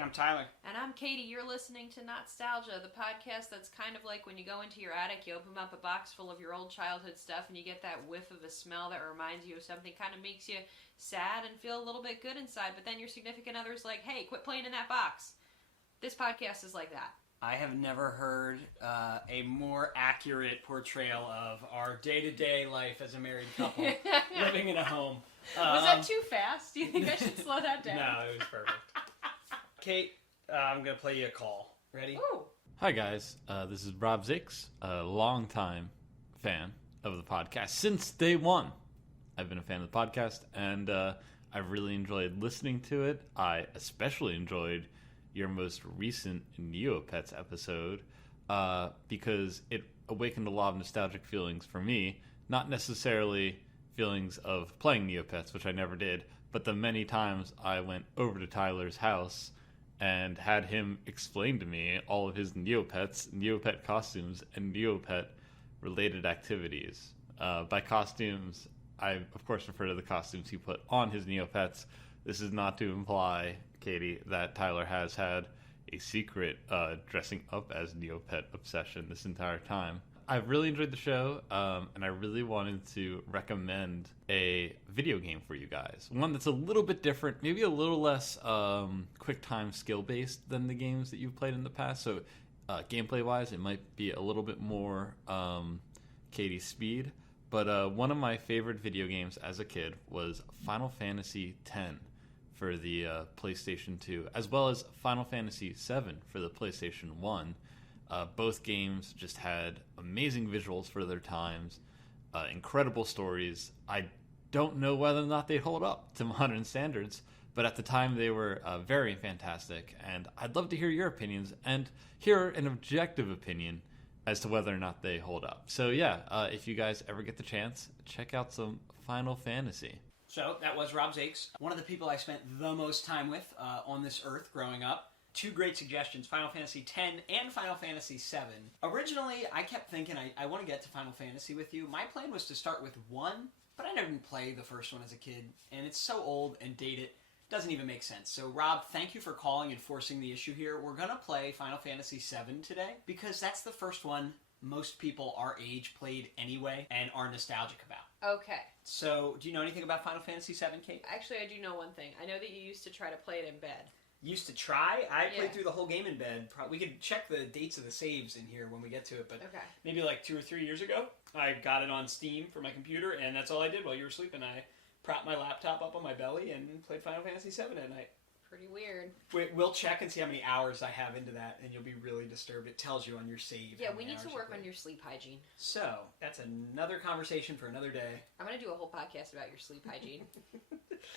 I'm Tyler. And I'm Katie. You're listening to Not-Stalgia, the podcast that's kind of like when you go into your attic, you open up a box full of your old childhood stuff, and you get that whiff of a smell that reminds you of something, kind of makes you sad and feel a little bit good inside, but then your significant other's like, hey, quit playing in that box. This podcast is like that. I have never heard a more accurate portrayal of our day-to-day life as a married couple living in a home. Was that too fast? Do you think I should slow that down? No, it was perfect. Kate, I'm going to play you a call. Ready? Ooh. Hi guys, this is Rob Zakes, a longtime fan of the podcast. Since day one, I've been a fan of the podcast, and I've really enjoyed listening to it. I especially enjoyed your most recent Neopets episode because it awakened a lot of nostalgic feelings for me, not necessarily feelings of playing Neopets, which I never did, but the many times I went over to Tyler's house and had him explain to me all of his Neopets, Neopet costumes, and Neopet-related activities. By costumes, I, of course, refer to the costumes he put on his Neopets. This is not to imply, Katie, that Tyler has had a secret dressing up as Neopet obsession this entire time. I've really enjoyed the show, and I really wanted to recommend a video game for you guys. One that's a little bit different, maybe a little less quick-time skill-based than the games that you've played in the past. So gameplay-wise, it might be a little bit more Katie's speed. But one of my favorite video games as a kid was Final Fantasy X for the PlayStation 2, as well as Final Fantasy VII for the PlayStation 1. Both games just had amazing visuals for their times, incredible stories. I don't know whether or not they hold up to modern standards, but at the time they were very fantastic, and I'd love to hear your opinions and hear an objective opinion as to whether or not they hold up. So yeah, if you guys ever get the chance, check out some Final Fantasy. So, that was Rob Zakes, one of the people I spent the most time with on this earth growing up. Two great suggestions, Final Fantasy X and Final Fantasy VII. Originally, I kept thinking I want to get to Final Fantasy with you. My plan was to start with 1, but I never even played the first one as a kid, and it's so old and dated, it doesn't even make sense. So Rob, thank you for calling and forcing the issue here. We're going to play Final Fantasy VII today, because that's the first one most people our age played anyway and are nostalgic about. Okay. So, do you know anything about Final Fantasy VII, Kate? Actually, I do know one thing. I know that you used to try to play it in bed. Used to try. I played through the whole game in bed. We could check the dates of the saves in here when we get to it, but maybe like 2 or 3 years ago, I got it on Steam for my computer, and that's all I did while you were sleeping. I propped my laptop up on my belly and played Final Fantasy VII at night. Pretty weird. We'll check and see how many hours I have into that, and you'll be really disturbed. It tells you on your save. Yeah, we need to work on your sleep hygiene. So, that's another conversation for another day. I'm going to do a whole podcast about your sleep hygiene.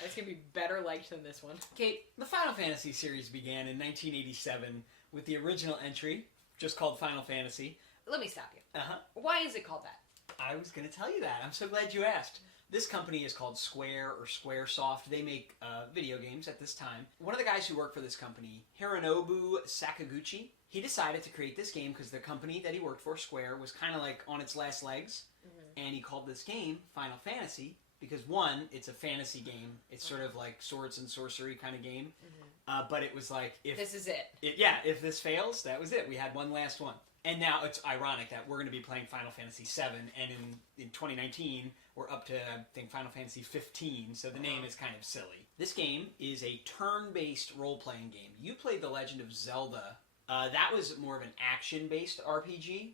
It's going to be better liked than this one. Kate, the Final Fantasy series began in 1987 with the original entry, just called Final Fantasy. Let me stop you. Uh-huh. Why is it called that? I was going to tell you that. I'm so glad you asked. This company is called Square or Squaresoft. They make video games at this time. One of the guys who worked for this company, Hironobu Sakaguchi, he decided to create this game because the company that he worked for, Square, was kind of like on its last legs. Mm-hmm. And he called this game Final Fantasy because, one, it's a fantasy game. It's sort of like swords and sorcery kind of game. Mm-hmm. But it was like, if this is it. If this fails, that was it. We had one last one. And now it's ironic that we're going to be playing Final Fantasy VII, and in 2019, we're up to, I think, Final Fantasy 15, so the name is kind of silly. This game is a turn-based role-playing game. You played The Legend of Zelda. That was more of an action-based RPG,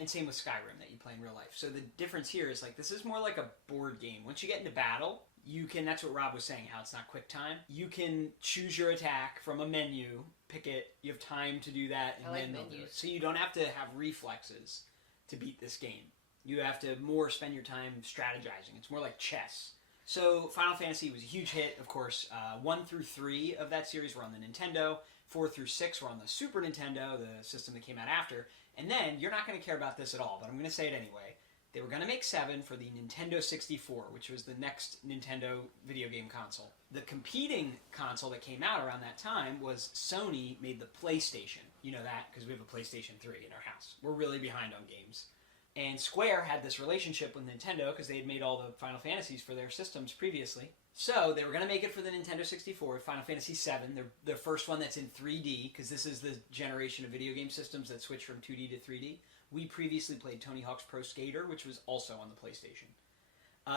and same with Skyrim that you play in real life. So the difference here is, like, this is more like a board game. Once you get into battle, you can, that's what Rob was saying, how it's not quick time. You can choose your attack from a menu, pick it, you have time to do that, and then menus. So you don't have to have reflexes to beat this game. You have to more spend your time strategizing. It's more like chess. So Final Fantasy was a huge hit, of course. 1 through 3 of that series were on the Nintendo. 4 through 6 were on the Super Nintendo, the system that came out after. And then, you're not going to care about this at all, but I'm going to say it anyway. They were going to make 7 for the Nintendo 64, which was the next Nintendo video game console. The competing console that came out around that time was Sony made the PlayStation. You know that because we have a PlayStation 3 in our house. We're really behind on games. And Square had this relationship with Nintendo because they had made all the Final Fantasies for their systems previously. So they were going to make it for the Nintendo 64, Final Fantasy VII, their first one that's in 3D, because this is the generation of video game systems that switch from 2D to 3D. We previously played Tony Hawk's Pro Skater, which was also on the PlayStation.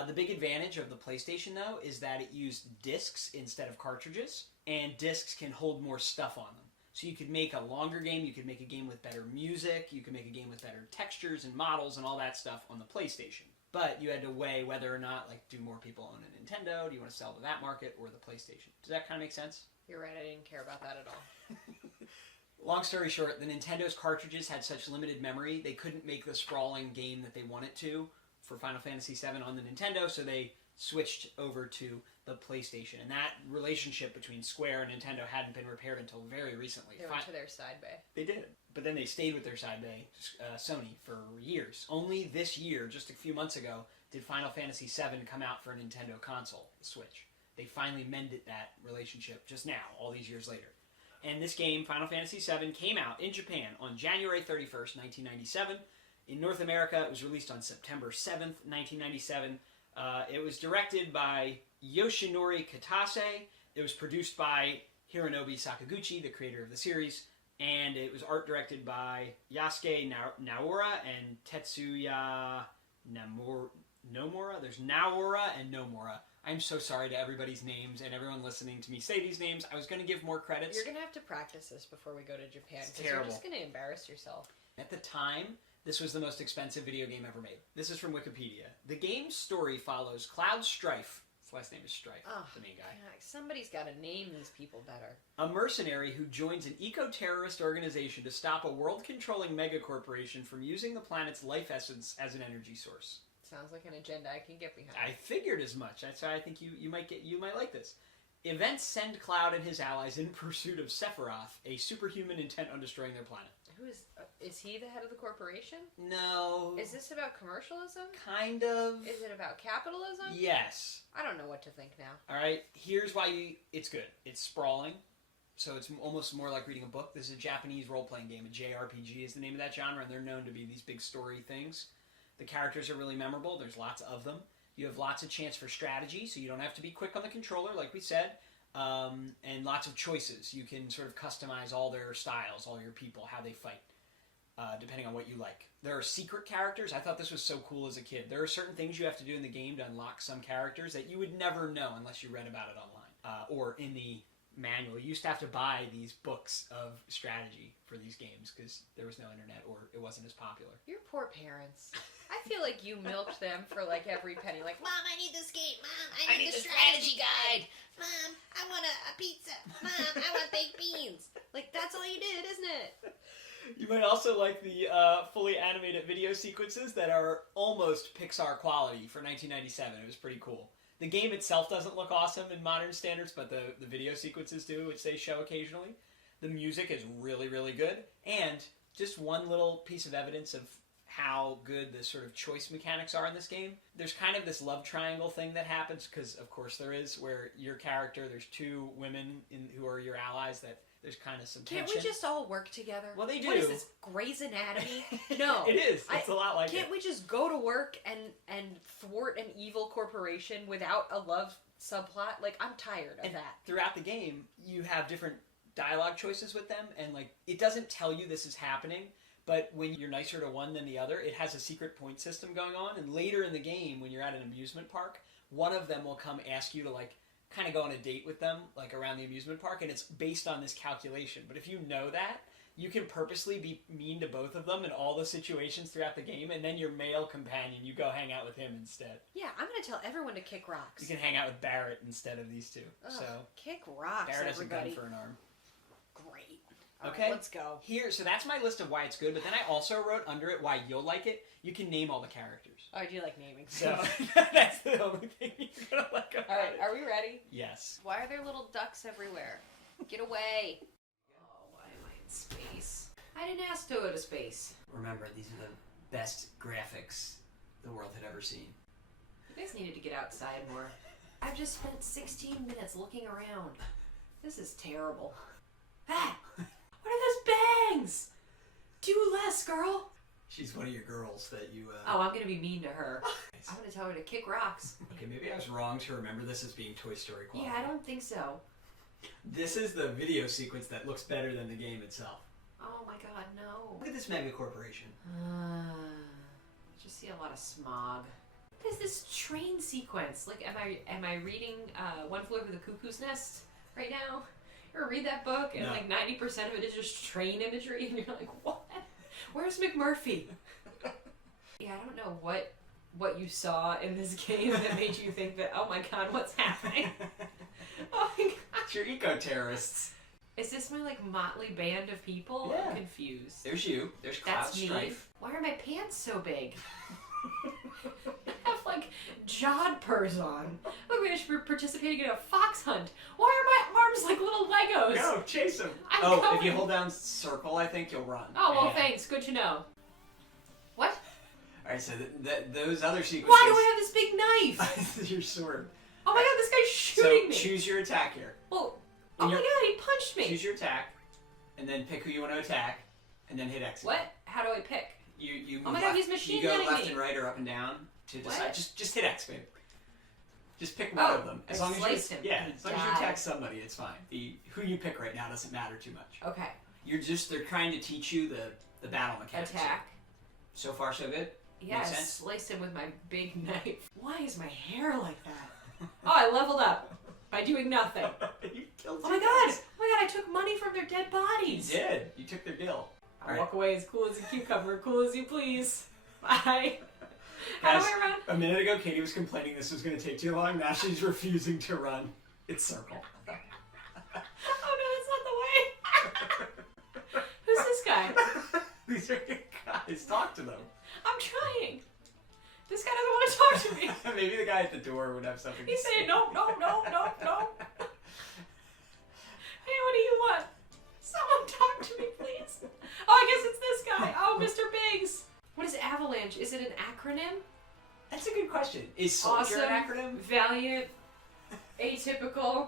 The big advantage of the PlayStation, though, is that it used discs instead of cartridges, and discs can hold more stuff on them. So you could make a longer game, you could make a game with better music, you could make a game with better textures and models and all that stuff on the PlayStation. But you had to weigh whether or not, like, do more people own a Nintendo? Do you want to sell to that market or the PlayStation? Does that kind of make sense? You're right, I didn't care about that at all. Long story short, the Nintendo's cartridges had such limited memory, they couldn't make the sprawling game that they wanted to for Final Fantasy VII on the Nintendo, so they switched over to the PlayStation. And that relationship between Square and Nintendo hadn't been repaired until very recently. They went to their side bay. They did. But then they stayed with their side bay, Sony, for years. Only this year, just a few months ago, did Final Fantasy VII come out for a Nintendo console, the Switch. They finally mended that relationship just now, all these years later. And this game, Final Fantasy VII, came out in Japan on January 31st, 1997. In North America, it was released on September 7th, 1997. It was directed by Yoshinori Kitase. It was produced by Hironobu Sakaguchi, the creator of the series. And it was art directed by Yasuke Naora and Tetsuya Nomura. There's Naora and Nomura. I'm so sorry to everybody's names and everyone listening to me say these names. I was going to give more credits. You're going to have to practice this before we go to Japan. It's terrible. You're just going to embarrass yourself. At the time, this was the most expensive video game ever made. This is from Wikipedia. The game's story follows Cloud Strife. His last name is Strife, the main guy. God, somebody's got to name these people better. A mercenary who joins an eco-terrorist organization to stop a world-controlling megacorporation from using the planet's life essence as an energy source. Sounds like an agenda I can get behind. I figured as much. That's why I think you might like this. Events send Cloud and his allies in pursuit of Sephiroth, a superhuman intent on destroying their planet. Who is he the head of the corporation? No. Is this about commercialism? Kind of. Is it about capitalism? Yes. I don't know what to think now. All right. Here's why it's good. It's sprawling, so it's almost more like reading a book. This is a Japanese role-playing game. A JRPG is the name of that genre, and they're known to be these big story things. The characters are really memorable. There's lots of them. You have lots of chance for strategy, so you don't have to be quick on the controller, like we said. And lots of choices. You can sort of customize all their styles, all your people, how they fight, depending on what you like. There are secret characters. I thought this was so cool as a kid. There are certain things you have to do in the game to unlock some characters that you would never know unless you read about it online or in the manual. You used to have to buy these books of strategy for these games because there was no internet or it wasn't as popular. Your poor parents. I feel like you milked them for like every penny. Like, Mom, I need this game. Mom, I need the strategy guide. Mom, I want a pizza. Mom, I want baked beans. Like, that's all you did, isn't it? You might also like the fully animated video sequences that are almost Pixar quality for 1997. It was pretty cool. The game itself doesn't look awesome in modern standards, but the video sequences do, which they show occasionally. The music is really, really good. And just one little piece of evidence of how good the sort of choice mechanics are in this game. There's kind of this love triangle thing that happens, because of course there is, where your character, there's two women who are your allies that there's kind of some tension. Can't we just all work together? Well, they do. What is this, Grey's Anatomy? No. It is. It's a lot like Can't we just go to work and thwart an evil corporation without a love subplot? Like, I'm tired of that. Throughout the game, you have different dialogue choices with them, and like it doesn't tell you this is happening, but when you're nicer to one than the other, it has a secret point system going on, and later in the game, when you're at an amusement park, one of them will come ask you to like kind of go on a date with them, like around the amusement park, and it's based on this calculation. But if you know that, you can purposely be mean to both of them in all the situations throughout the game, and then your male companion, you go hang out with him instead. Yeah, I'm going to tell everyone to kick rocks. You can hang out with Barrett instead of these two. Ugh, so kick rocks, Barrett everybody. has a gun for an arm. Great. All Okay, right, let's go. Here, so that's my list of why it's good, but then I also wrote under it why you'll like it. You can name all the characters. Oh, I do like naming. So that's the only thing you're gonna like about All right, it. are we ready? Yes. Why are there little ducks everywhere? Get away. Oh, why am I in space? I didn't ask to go to space. Remember, these are the best graphics the world had ever seen. You guys needed to get outside more. I've just spent 16 minutes looking around. This is terrible. Ah! What are those bangs? Do less, girl. She's one of your girls that you. Oh, I'm gonna be mean to her. I'm gonna tell her to kick rocks. Okay, maybe I was wrong to remember this as being Toy Story quality. Yeah, I don't think so. This is the video sequence that looks better than the game itself. Oh my god, no. Look at this mega corporation. I just see a lot of smog. What is this train sequence? Like, am I reading One Flew Over the Cuckoo's Nest right now? You ever read that book? And No. like 90% of it is just train imagery, and you're like, what? Where's McMurphy? Yeah, I don't know what you saw in this game that made you think that, oh my god, what's happening? Oh my god. It's your eco-terrorists. Is this my like motley band of people? Yeah. I'm confused. There's you. There's Cloud That's me. Strife. Why are my pants so big? I have like jodhpurs on. Look, we should be participating in a fox hunt. Why are my arms like little Legos? Go, chase him. I'm If you going. hold down circle, I think you'll run. Oh, well, Yeah. thanks. Good to know. What? Alright, so those other sequences... Why do I have this big knife? your sword. Oh my god, this guy's shooting So me. choose your attack here. Oh, And my you're- god, he punched me. Choose your attack, and then pick who you want to attack, and then hit X. What? How do I pick? You Oh move my god, left, he's machine You go gunning left me. and right or up and down to decide. What? Just hit X, babe. Just pick one Oh, of them. As I long as sliced you him. yeah, He as long as you died. attack somebody, it's fine. Who you pick right now doesn't matter too much. Okay. They're trying to teach you the battle mechanics. Attack. So far, so good. Yeah, I Makes sense? sliced him with my big knife. Why is my hair like that? Oh, I leveled up by doing nothing. You killed Oh my two god! guys. Oh my god, I took money from their dead You bodies! did. You took their deal. I Alright. walk away as cool as a cucumber, cool as you please. Bye. How Guys, do I run? a minute ago, Katie was complaining this was going to take too long. Now she's refusing to run. It's circle. Oh no, that's not the way! Who's this guy? These are good guys. Talk to them. I'm trying. This guy doesn't want to talk to me. Maybe the guy at the door would have something He's to say. saying no, no, no, no, no. Hey, what do you want? Someone talk to me, please. Oh, I guess it's this guy. Oh, Mr. Biggs. What is Avalanche? Is it an acronym? That's a good question. Is Soldier an acronym? Valiant, atypical,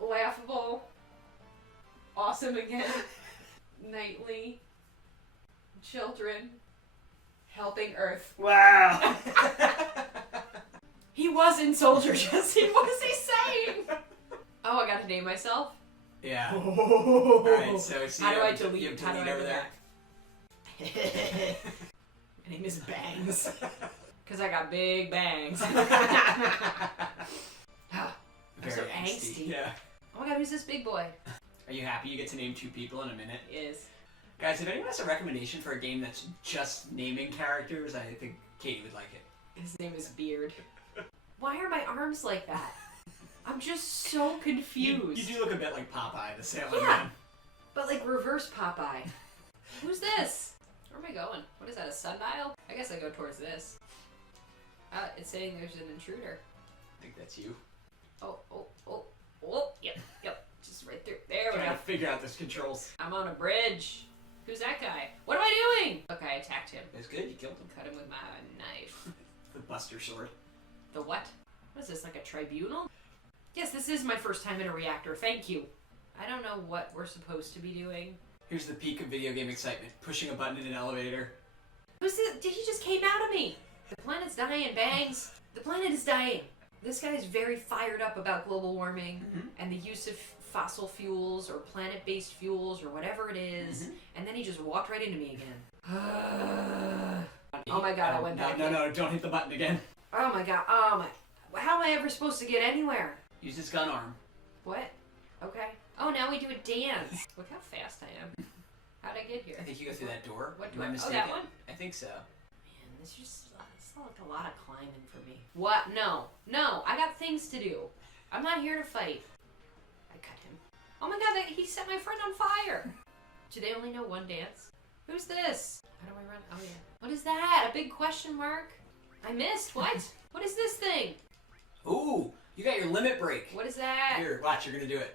laughable, awesome again, knightly, children, helping Earth. Wow! He was in Soldier, Jesse. What is he saying? Oh, I got to name myself? Yeah. Oh. Alright, so see, How do I you delete? have How do I over do there. that? My name is Bangs. Because I got big bangs. I'm so Very angsty. Yeah. Oh my god, who's this big boy? Are you happy you get to name 2 people in a minute? He is. Guys, if anyone has a recommendation for a game that's just naming characters, I think Katie would like it. His name is Beard. Why are my arms like that? I'm just so confused. You do look a bit like Popeye, the Sailor Yeah. Man. But like reverse Popeye. Who's this? Where am I going? What is that, a sundial? I guess I go towards this. It's saying there's an intruder. I think that's you. Oh, yep. Just right there. There we Trying go. to figure out those controls. I'm on a bridge. Who's that guy? What am I doing? Okay, I attacked him. That's good, you killed him. Cut him with my knife. The Buster Sword. The what? What is this, like a tribunal? Yes, this is my first time in a reactor. Thank you. I don't know what we're supposed to be doing. Here's the peak of video game excitement. Pushing a button in an elevator. Who's this? He just came out of me. The planet's dying, Bangs. The planet is dying. This guy is very fired up about global warming and the use of fossil fuels or planet-based fuels or whatever it is. And then he just walked right into me again. Oh my god, I went back. No, don't hit the button again. Oh my god. Oh my. How am I ever supposed to get anywhere? Use his gun arm. What? Okay. Oh, now we do a dance. Look how fast I am. How'd I get here? I think you go through that door. What Am door? I Oh, mistaken? that one? I think so. Man, this just like a lot of climbing for me. What? No. I got things to do. I'm not here to fight. I cut him. Oh my god, he set my friend on fire. Do they only know one dance? Who's this? How do I run? Oh yeah. What is that? A big question mark? I missed. What? What is this thing? Ooh, you got your limit break. What is that? Here, watch, you're gonna do it.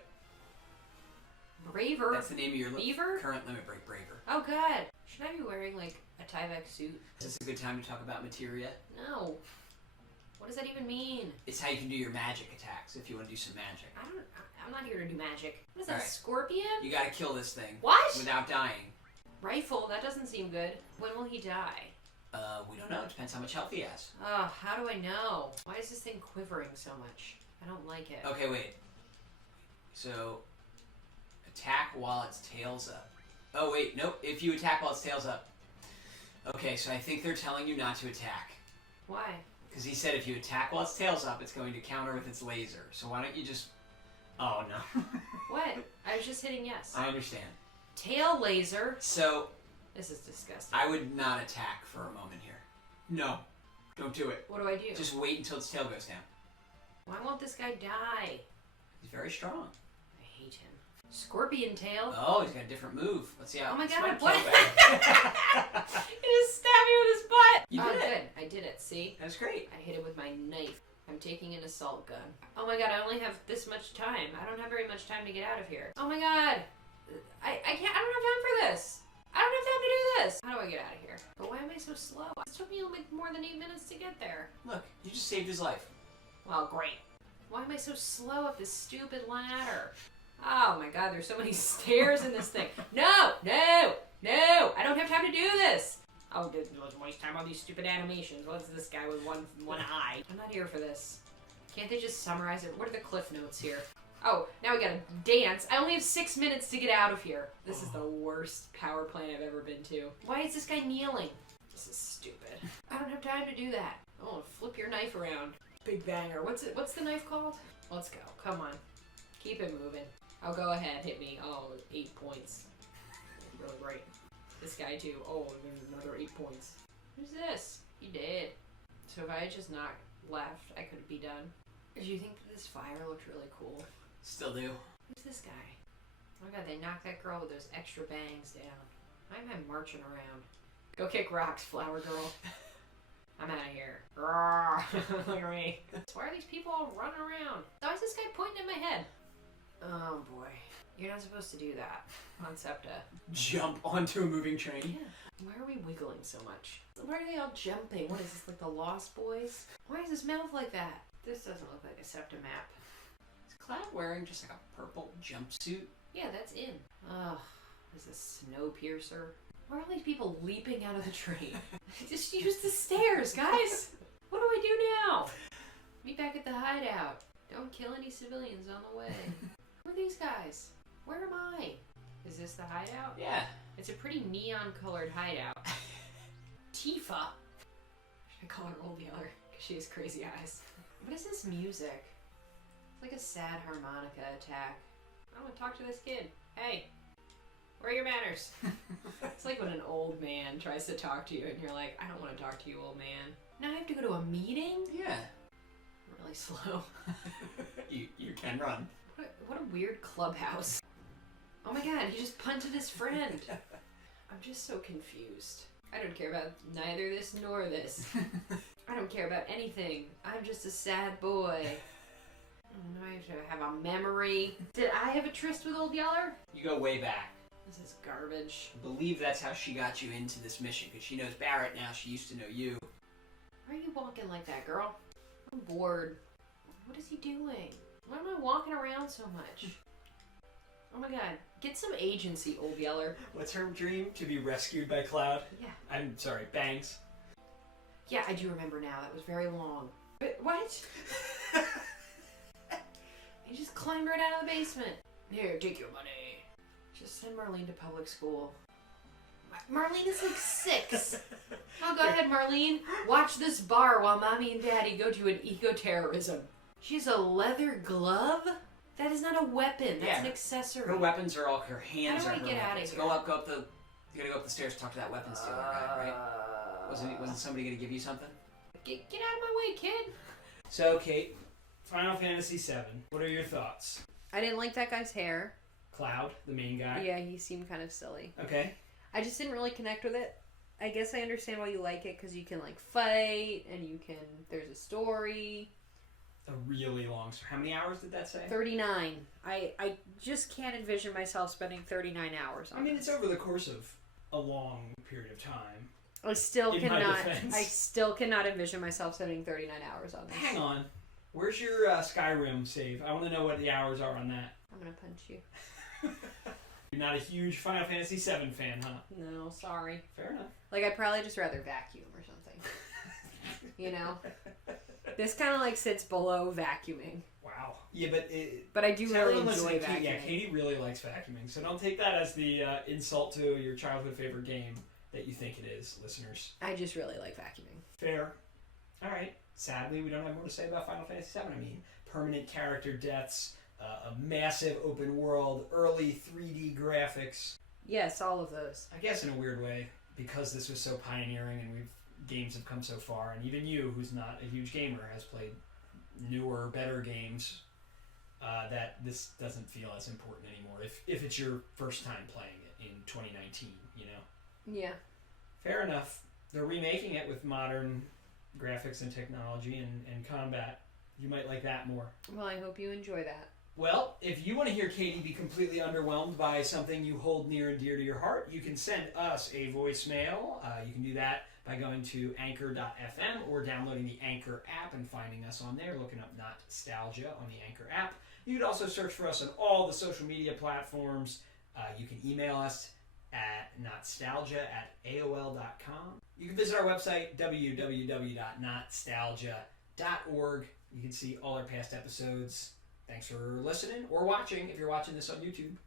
Braver. That's the name of your Beaver? current limit break, Braver. Oh god. Should I be wearing like a Tyvek suit? Is this a good time to talk about materia? No. What does that even mean? It's how you can do your magic attacks if you want to do some magic. I'm not here to do magic. What is that, Alright. scorpion? You gotta kill this thing. What? Without dying. Rifle? That doesn't seem good. When will he die? We don't know. It depends how much health he has. Oh, how do I know? Why is this thing quivering so much? I don't like it. Okay, wait. So, attack while its tail's up. Oh, wait, nope. If you attack while its tail's up. Okay, so I think they're telling you not to attack. Why? Because he said if you attack while its tail's up, it's going to counter with its laser. So why don't you just... Oh, no. What? I was just hitting yes. I understand. Tail laser? So, This is disgusting. I would not attack for a moment here. No. Don't do it. What do I do? Just wait until its tail goes down. Why won't this guy die? He's very strong. I hate him. Scorpion tail? Oh, he's got a different move. Let's see how... Oh my let's god, find what? tail back. He just stabbed me with his butt! You Oh, did it. good. I did it, see? That's great. I hit it with my knife. I'm taking an assault gun. Oh my god, I only have this much time. I don't have very much time to get out of here. Oh my god! I can't, I don't have time for this! I don't have time to do this! How do I get out of here? But why am I so slow? It took me like more than 8 minutes to get there. Look, you just saved his life. Well, great. Why am I so slow up this stupid ladder? Oh my god, there's so many stairs in this thing. No! No! No! I don't have time to do this! Oh, let's waste time on these stupid animations. What's this guy with one eye? I'm not here for this. Can't they just summarize it? What are the cliff notes here? Oh, now we gotta dance. I only have 6 minutes to get out of here. This is the worst power plant I've ever been to. Why is this guy kneeling? This is stupid. I don't have time to do that. Oh, flip your knife around. Big banger. What's the knife called? Let's go. Come on. Keep it moving. Oh, go ahead. Hit me. Oh, 8 points. Really great. This guy too. Oh, there's another 8 points. Who's this? You did. So if I had just not left, I could be done. Did you think that this fire looked really cool? Still do. Who's this guy? Oh my god, they knocked that girl with those extra bangs down. Why am I marching around? Go kick rocks, flower girl. I'm out of here. Look at me. Why are these people all running around? Why is this guy pointing at my head? Oh boy. You're not supposed to do that on SEPTA. Jump onto a moving train. Yeah. Why are we wiggling so much? Why are they all jumping? What is this, like the Lost Boys? Why is his mouth like that? This doesn't look like a SEPTA map. Is Cloud wearing just like a purple jumpsuit? Yeah, that's in. Ugh. Is this Snowpiercer? Why are all these people leaping out of the train? Just use the stairs, guys! What do I do now? Meet back at the hideout. Don't kill any civilians on the way. Who are these guys? Where am I? Is this the hideout? Yeah. It's a pretty neon-colored hideout. Tifa. Should I call her Old Yeller? Because she has crazy eyes. What is this music? It's like a sad harmonica attack. I want to talk to this kid. Hey, where are your manners? It's like when an old man tries to talk to you and you're like, I don't want to talk to you, old man. Now I have to go to a meeting? Yeah. I'm really slow. You can run. What a weird clubhouse. Oh my god, he just punted his friend. I'm just so confused. I don't care about neither this nor this. I don't care about anything. I'm just a sad boy. Now I have to have a memory. Did I have a tryst with Old Yeller? You go way back. This is garbage. I believe that's how she got you into this mission, because she knows Barrett now. She used to know you. Why are you walking like that, girl? I'm bored. What is he doing? Why am I walking around so much? Oh my god. Get some agency, Old Yeller. What's her dream? To be rescued by Cloud? Yeah. I'm sorry, Bangs. Yeah, I do remember now. That was very long. But what? He just climbed right out of the basement. Here, take your money. Just send Marlene to public school. Marlene is like 6. Oh, go ahead, Marlene. Watch this bar while Mommy and Daddy go to an eco-terrorism. She has a leather glove? That is not a weapon. That's an accessory. Her weapons are all her hands. How do are I her get out of weapons. here? Go up the. You gotta go up the stairs. Talk to that weapon stealer guy, right? Wasn't somebody gonna give you something? Get out of my way, kid. So, Kate, Final Fantasy VII. What are your thoughts? I didn't like that guy's hair. Cloud, the main guy. Yeah, he seemed kind of silly. Okay. I just didn't really connect with it. I guess I understand why you like it, because you can, like, fight, and you can... There's a story. A really long story. How many hours did that say? 39. I just can't envision myself spending 39 hours on I mean, this. it's over the course of a long period of time. I still In my cannot... defense. I still cannot envision myself spending 39 hours on this. Hang on. Where's your Skyrim save? I want to know what the hours are on that. I'm gonna punch you. You're not a huge Final Fantasy VII fan, huh? No, sorry. Fair enough. Like, I'd probably just rather vacuum or something. You know? This kind of, like, sits below vacuuming. Wow. Yeah, but But I do really enjoy vacuuming. Yeah, Katie really likes vacuuming, so don't take that as the insult to your childhood favorite game that you think it is, listeners. I just really like vacuuming. Fair. All right. Sadly, we don't have more to say about Final Fantasy VII. I mean, permanent character deaths, a massive open world, early 3D graphics. Yes, all of those. I guess in a weird way, because this was so pioneering and games have come so far, and even you, who's not a huge gamer, has played newer, better games, that this doesn't feel as important anymore. If it's your first time playing it in 2019, you know? Yeah. Fair enough. They're remaking it with modern graphics and technology and combat. You might like that more. Well, I hope you enjoy that. Well, if you want to hear Katie be completely underwhelmed by something you hold near and dear to your heart, you can send us a voicemail. You can do that by going to anchor.fm or downloading the Anchor app and finding us on there, looking up Not-Stalgia on the Anchor app. You could also search for us on all the social media platforms. You can email us at notstalgia@aol.com. You can visit our website, www.notstalgia.org. You can see all our past episodes. Thanks for listening or watching if you're watching this on YouTube.